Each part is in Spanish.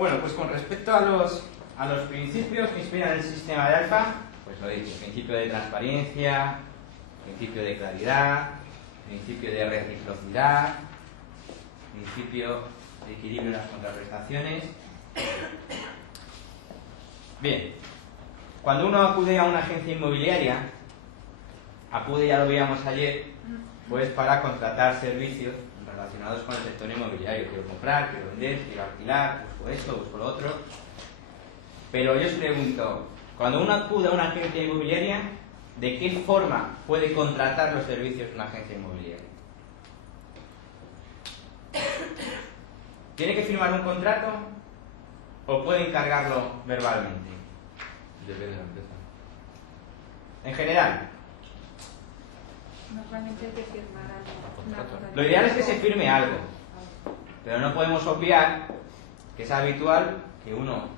Bueno, pues con respecto a los principios que inspiran el sistema de Alfa, pues lo he dicho, principio de transparencia, principio de claridad, principio de reciprocidad, principio de equilibrio en las contraprestaciones. Bien, cuando uno acude a una agencia inmobiliaria, acude, ya lo veíamos ayer, pues para contratar servicios relacionados con el sector inmobiliario. Quiero comprar, quiero vender, quiero alquilar, busco esto, busco lo otro. Pero yo os pregunto, cuando uno acude a una agencia inmobiliaria, ¿de qué forma puede contratar los servicios de una agencia inmobiliaria? ¿Tiene que firmar un contrato o puede encargarlo verbalmente? Depende de la empresa. En general. Normalmente hay que firmar algo. Lo ideal es que se firme algo, pero no podemos obviar que es habitual que uno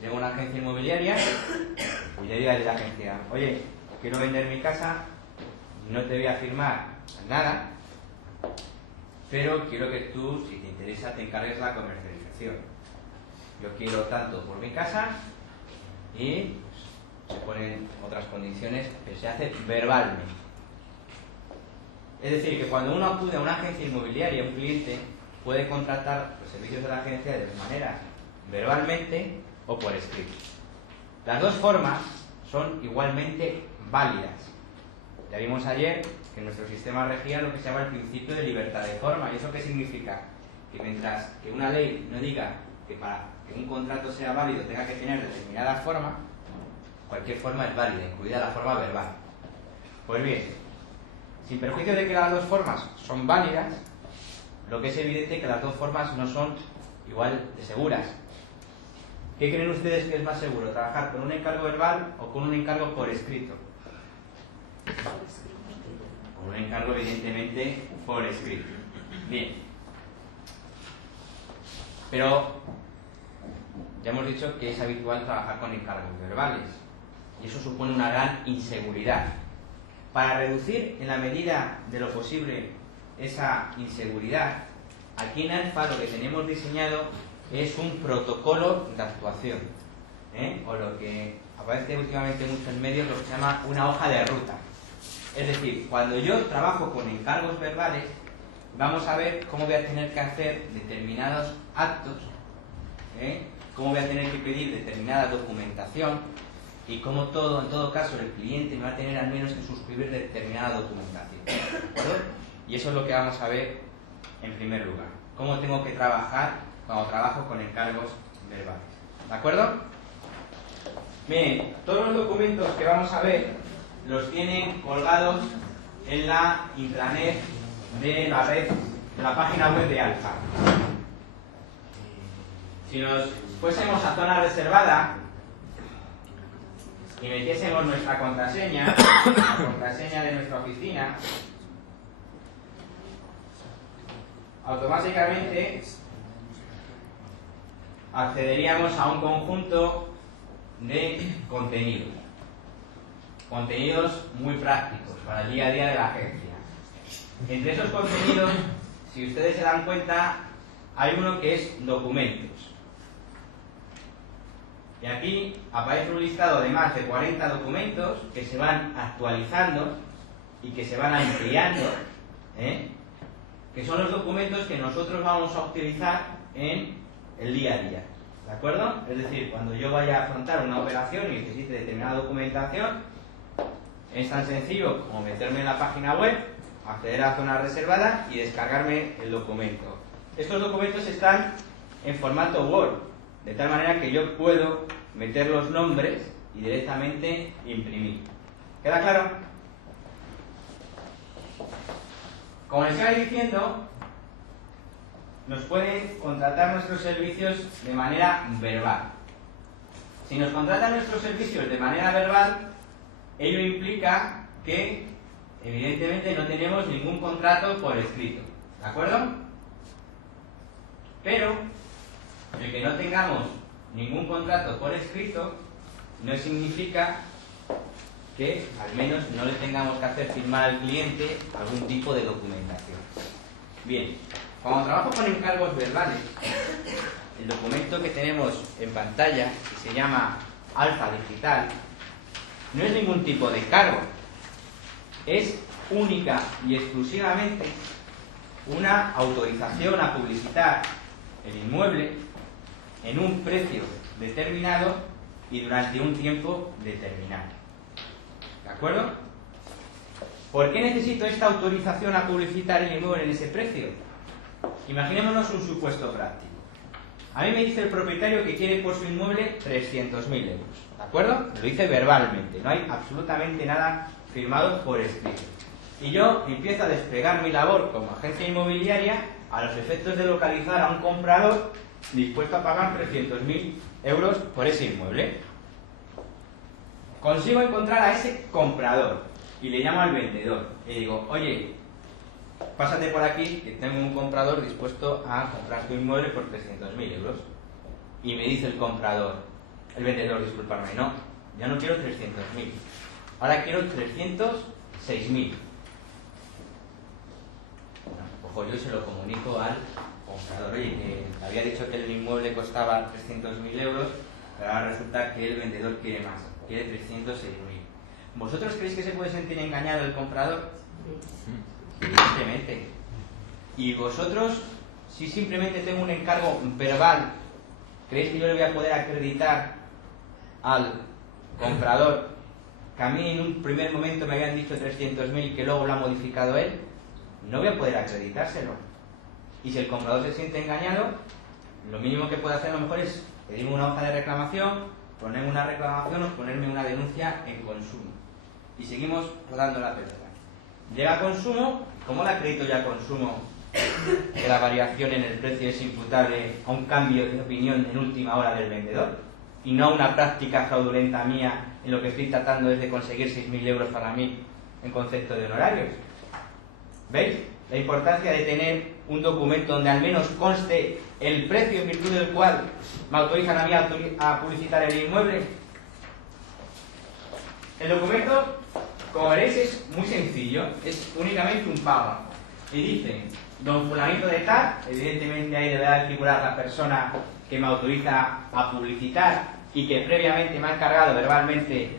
llegue a una agencia inmobiliaria y le diga a la agencia: oye, quiero vender mi casa, no te voy a firmar nada, pero quiero que tú, si te interesa, te encargues la comercialización. Yo quiero tanto por mi casa y pues, se ponen otras condiciones, pero se hace verbalmente. Es decir, que cuando uno acude a una agencia inmobiliaria, un cliente puede contratar los servicios de la agencia de dos maneras: verbalmente o por escrito. Las dos formas son igualmente válidas. Ya vimos ayer que nuestro sistema regía lo que se llama el principio de libertad de forma. ¿Y eso qué significa? Que mientras que una ley no diga que para que un contrato sea válido tenga que tener determinada forma, cualquier forma es válida, incluida la forma verbal. Pues bien, sin perjuicio de que las dos formas son válidas, lo que es evidente es que las dos formas no son igual de seguras. ¿Qué creen ustedes que es más seguro? ¿Trabajar con un encargo verbal o con un encargo por escrito? Con un encargo, evidentemente, por escrito. Bien. Pero ya hemos dicho que es habitual trabajar con encargos verbales y eso supone una gran inseguridad. Para reducir en la medida de lo posible esa inseguridad, aquí en Alfa lo que tenemos diseñado es un protocolo de actuación, o lo que aparece últimamente mucho en medios, lo que se llama una hoja de ruta. Es decir, cuando yo trabajo con encargos verbales, vamos a ver cómo voy a tener que hacer determinados actos, cómo voy a tener que pedir determinada documentación y cómo en todo caso el cliente me va a tener al menos que suscribir determinada documentación. ¿De acuerdo? Y eso es lo que vamos a ver en primer lugar. Cómo tengo que trabajar cuando trabajo con encargos verbales. ¿De acuerdo? Bien, todos los documentos que vamos a ver los tienen colgados en la intranet de la red, de la página web de Alfa. Si nos fuésemos a zona reservada y metiésemos nuestra contraseña, la contraseña de nuestra oficina, automáticamente accederíamos a un conjunto de contenidos muy prácticos para el día a día de la agencia. Entre esos contenidos, si ustedes se dan cuenta, hay uno que es documentos. Y aquí aparece un listado de más de 40 documentos que se van actualizando y que se van ampliando, que son los documentos que nosotros vamos a utilizar en el día a día. ¿De acuerdo? Es decir, cuando yo vaya a afrontar una operación y necesite determinada documentación, es tan sencillo como meterme en la página web, acceder a la zona reservada y descargarme el documento. Estos documentos están en formato Word, de tal manera que yo puedo meter los nombres y directamente imprimir. ¿Queda claro? Como les iba diciendo, nos pueden contratar nuestros servicios de manera verbal. Si nos contratan nuestros servicios de manera verbal, ello implica que, evidentemente, no tenemos ningún contrato por escrito. ¿De acuerdo? Pero el que no tengamos ningún contrato por escrito no significa que al menos no le tengamos que hacer firmar al cliente algún tipo de documentación. Bien, cuando trabajo con encargos verbales, el documento que tenemos en pantalla, que se llama Alfa Digital, no es ningún tipo de encargo. Es única y exclusivamente una autorización a publicitar el inmueble en un precio determinado y durante un tiempo determinado. ¿De acuerdo? ¿Por qué necesito esta autorización a publicitar el inmueble en ese precio? Imaginémonos un supuesto práctico. A mí me dice el propietario que quiere por su inmueble 300.000 euros. ¿De acuerdo? Lo dice verbalmente, no hay absolutamente nada firmado por escrito. Y yo empiezo a desplegar mi labor como agencia inmobiliaria a los efectos de localizar a un comprador dispuesto a pagar 300.000 euros por ese inmueble. Consigo encontrar a ese comprador y le llamo al vendedor y digo, oye, pásate por aquí que tengo un comprador dispuesto a comprar tu inmueble por 300.000 euros. Y me dice el comprador, el vendedor, disculparme, no, ya no quiero 300.000, ahora quiero 306.000. Bueno, cojo yo y se lo comunico al comprador, oye, que había dicho que el inmueble costaba 300.000 euros, pero ahora resulta que el vendedor quiere más, quiere 306.000. ¿Vosotros creéis que se puede sentir engañado el comprador? Simplemente. Y vosotros, si simplemente tengo un encargo verbal, ¿creéis que yo le voy a poder acreditar al comprador que a mí en un primer momento me habían dicho 300.000 y que luego lo ha modificado él? No voy a poder acreditárselo. Y si el comprador se siente engañado, lo mínimo que puede hacer a lo mejor es pedirme una hoja de reclamación, ponerme una reclamación o ponerme una denuncia en consumo. Y seguimos rodando la pelota. Llega a consumo, ¿cómo le acredito ya a consumo que la variación en el precio es imputable a un cambio de opinión en última hora del vendedor? Y no a una práctica fraudulenta mía en lo que estoy tratando es de conseguir 6.000 euros para mí en concepto de honorarios. ¿Veis? La importancia de tener un documento donde al menos conste el precio en virtud del cual me autorizan a mí a publicitar el inmueble. El documento, como veréis, es muy sencillo, es únicamente un párrafo. Y dice, don fulanito de tal, evidentemente ahí deberá figurar la persona que me autoriza a publicitar y que previamente me ha encargado verbalmente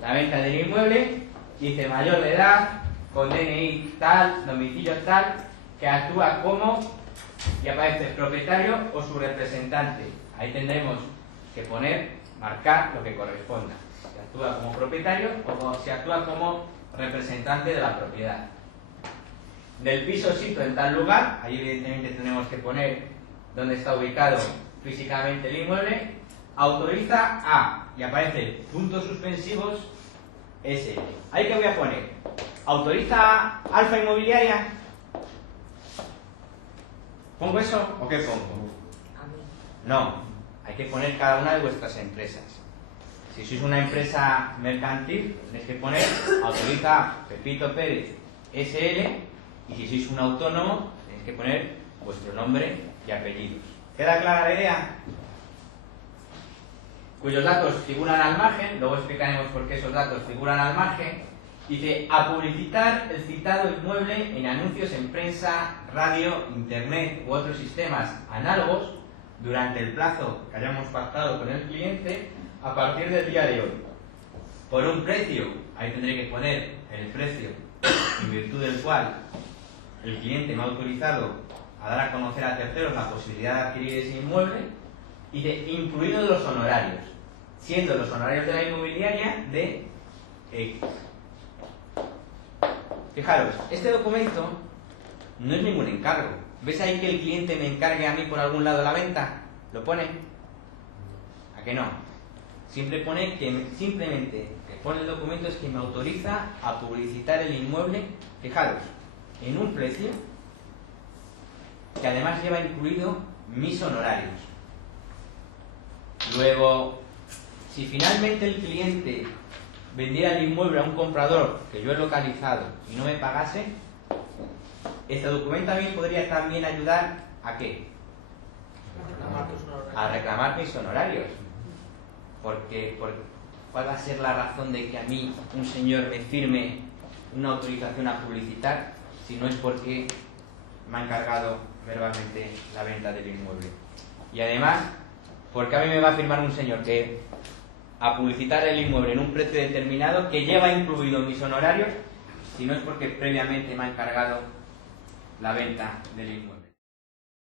la venta del inmueble, dice mayor de edad, con DNI tal, domicilio tal, que actúa como, y aparece el propietario o su representante. Ahí tendremos que poner, marcar lo que corresponda. Si actúa como propietario o si actúa como representante de la propiedad. Del piso sito en tal lugar, ahí evidentemente tenemos que poner dónde está ubicado físicamente el inmueble, autoriza a, y aparece puntos suspensivos, S. ¿Ahí qué voy a poner? ¿Autoriza Alfa Inmobiliaria? ¿Pongo eso o qué pongo? No, hay que poner cada una de vuestras empresas. Si sois una empresa mercantil, tenéis que poner autoriza Pepito Pérez SL, y si sois un autónomo, tenéis que poner vuestro nombre y apellidos. ¿Queda clara la idea? Cuyos datos figuran al margen, luego explicaremos por qué esos datos figuran al margen. Dice, a publicitar el citado inmueble en anuncios en prensa, radio, internet u otros sistemas análogos durante el plazo que hayamos pactado con el cliente a partir del día de hoy. Por un precio, ahí tendré que poner el precio en virtud del cual el cliente me ha autorizado a dar a conocer a terceros la posibilidad de adquirir ese inmueble, y de incluidos los honorarios, siendo los honorarios de la inmobiliaria de X. Fijaros, este documento no es ningún encargo. ¿Ves ahí que el cliente me encargue a mí por algún lado la venta? ¿Lo pone? ¿A que no? Simplemente que pone el documento es que me autoriza a publicitar el inmueble, fijaros, en un precio que además lleva incluido mis honorarios. Luego, si finalmente el cliente vendiera el inmueble a un comprador que yo he localizado y no me pagase, este documento a mí podría también ayudar ¿a qué? A reclamar mis honorarios. Porque ¿cuál va a ser la razón de que a mí un señor me firme una autorización a publicitar si no es porque me ha encargado verbalmente la venta del inmueble? Y además, ¿por qué a mí me va a firmar un señor que a publicitar el inmueble en un precio determinado que lleva incluido mis honorarios, si no es porque previamente me ha encargado la venta del inmueble?